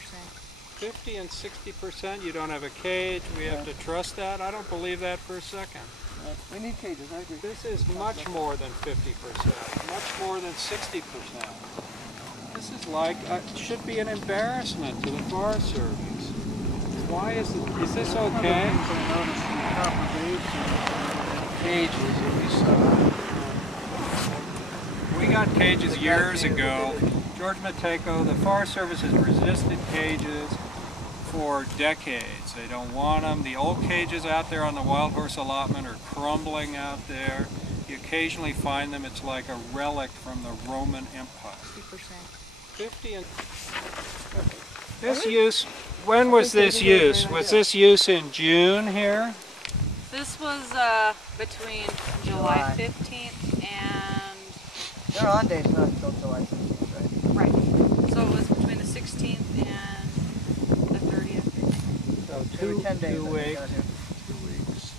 50 and 60%? You don't have a cage, we have to trust that? I don't believe that for a second. We need cages, I agree. This is much more than 50%, much more than 60%. This is like, should be an embarrassment to the Forest Service. Why is this okay? Cages we got cages years ago. George Matejko, the Forest Service has resisted cages for decades. They don't want them. The old cages out there on the wild horse allotment are crumbling out there. You occasionally find them. It's like a relic from the Roman Empire. 50 and this use, when was this use? Was this use in June here? This was between July 15th and... They're on days not until July 15th, right? Right. So it was between the 16th and the 30th. So 10 days. 2 weeks. 2 weeks.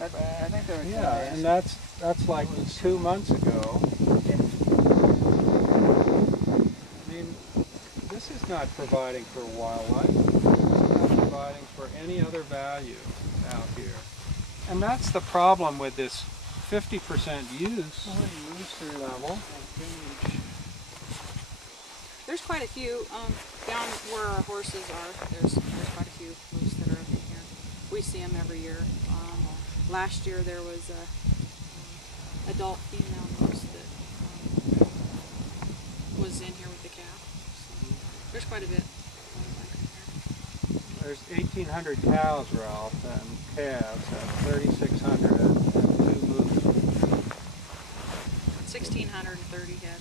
I think they were 10 days. Yeah, and that's like 2 months ago. I mean, this is not providing for wildlife. It's not providing for any other value out here. And that's the problem with this 50% use level. There's quite a few down where our horses are. There's quite a few moose that are up in here. We see them every year. Last year there was a adult female moose that was in here with the calf. So there's quite a bit. There's 1,800 cows, Ralph, and calves, and 3,600 and 2 moose. 1,630 head,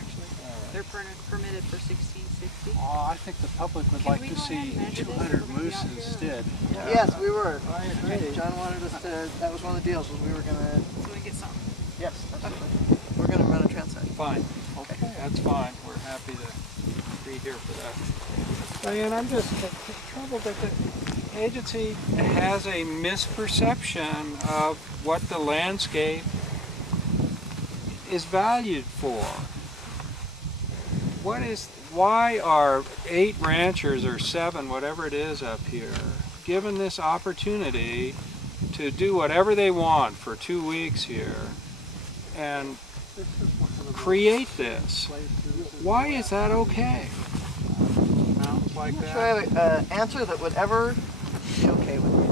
actually. Right. They're permitted for 1,660. Oh, I think the public would like to see 200 moose instead. Yeah. Yes, we were. I agree. John wanted us to, that was one of the deals, was we were going to... So we get something. Yes, absolutely. We're going to run a trail set. Fine. Okay, that's fine. We're happy to be here for that. Diane, I'm just troubled that the agency has a misperception of what the landscape is valued for. Why are 8 ranchers or 7, whatever it is up here, given this opportunity to do whatever they want for 2 weeks here and create this? Why is that okay? Like I'm not sure I have an answer that would ever be okay with me.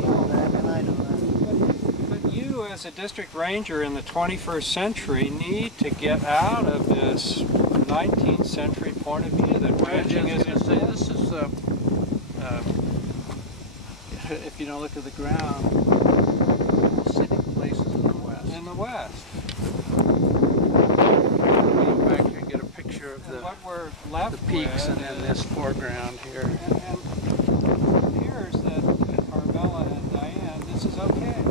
You know that, and I know that. But you, as a district ranger in the 21st century, need to get out of this 19th century point of view that ranching is important. This is, if you don't look at the ground, scenic places in the west. In the west. Go back and get a picture of And what we're left the peaks with and then this foreground here. and it appears that Carmela and Diane, this is okay.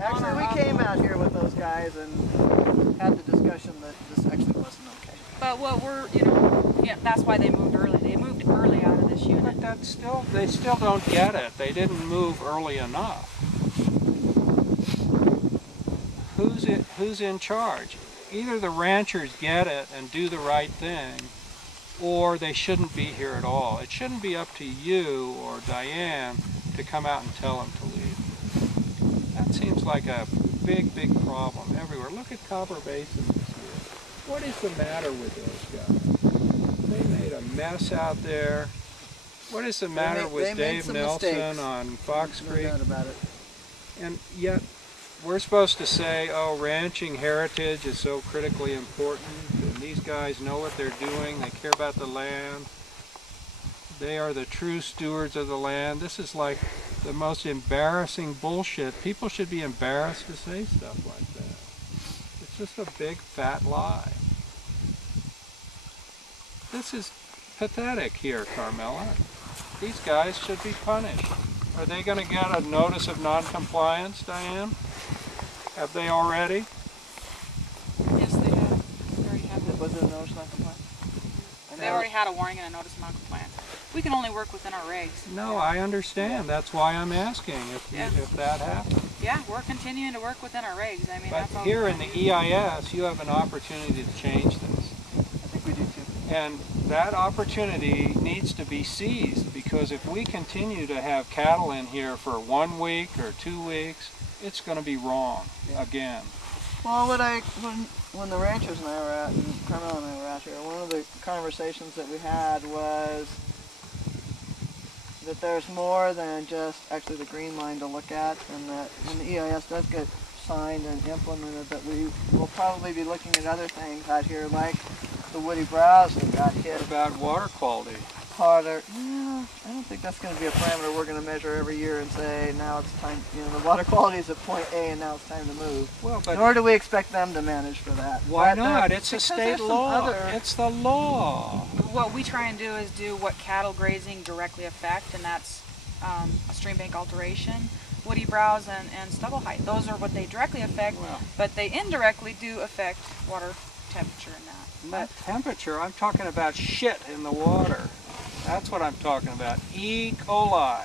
Actually, we came out here with those guys and had the discussion that this actually wasn't okay. But what we're, yeah, that's why they moved early. They moved early out of this unit. But that's still, they still don't get it. They didn't move early enough. Who's in charge? Either the ranchers get it and do the right thing, or they shouldn't be here at all. It shouldn't be up to you or Diane to come out and tell them to leave. That seems like a big, big problem everywhere. Look at Copper Basin this year. What is the matter with those guys? They made a mess out there. What is the matter with Dave Nelson on Fox Creek? No doubt about it. And yet, we're supposed to say, oh, ranching heritage is so critically important, and these guys know what they're doing, they care about the land, they are the true stewards of the land. This is like the most embarrassing bullshit. People should be embarrassed to say stuff like that. It's just a big fat lie. This is pathetic here, Carmela. These guys should be punished. Are they going to get a notice of non-compliance, Diane? Have they already? Yes, they have. They already have that. Was it a notice of non-compliance? They already had a warning and a notice of non-compliance. We can only work within our regs. No, I understand. That's why I'm asking if that happened. Yeah, we're continuing to work within our regs. I mean, But that's all here we in the can do. EIS, you have an opportunity to change this. I think we do too. And that opportunity needs to be seized, because if we continue to have cattle in here for 1 week or 2 weeks, it's going to be wrong again. Well, when the ranchers and I were out, and Carmel and I were out here, one of the conversations that we had was that there's more than just actually the green line to look at, and that when the EIS does get signed and implemented, that we will probably be looking at other things out here, like the woody browse that got hit What about water quality? harder. Yeah, I don't think that's going to be a parameter we're going to measure every year and say, now it's time, the water quality is at point A and now it's time to move. Well, but Nor do we expect them to manage for that. why But not? It's a because state there's some law. other- It's the law. What we try and do is do what cattle grazing directly affect, and that's a stream bank alteration, woody browse, and stubble height. Those are what they directly affect, Well. but they indirectly do affect water temperature and that. Not temperature, I'm talking about shit in the water. That's what I'm talking about. E. coli.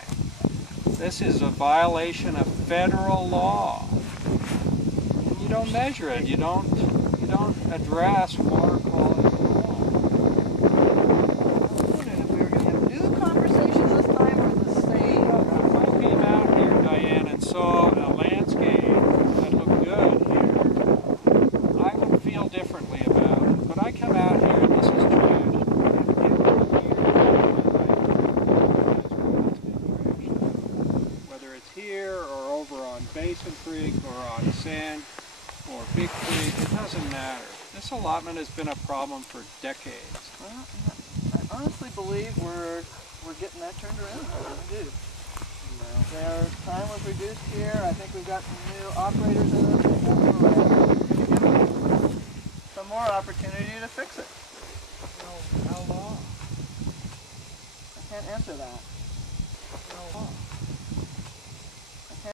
This is a violation of federal law. And you don't measure it. You don't address water quality at all. I wondered if we were going to have a new conversation this time or the same. If I came out here, Diane, and saw a landscape that looked good here, I would feel differently about it. But I come out here and this is trashed. Whether it's here or over on Basin Creek or on Sand or Big Creek, it doesn't matter. This allotment has been a problem for decades. Well, I honestly believe we're getting that turned around. I do. Their time was reduced here. I think we've got some new operators in this. We've got some more opportunity to fix it. How long? I can't answer that.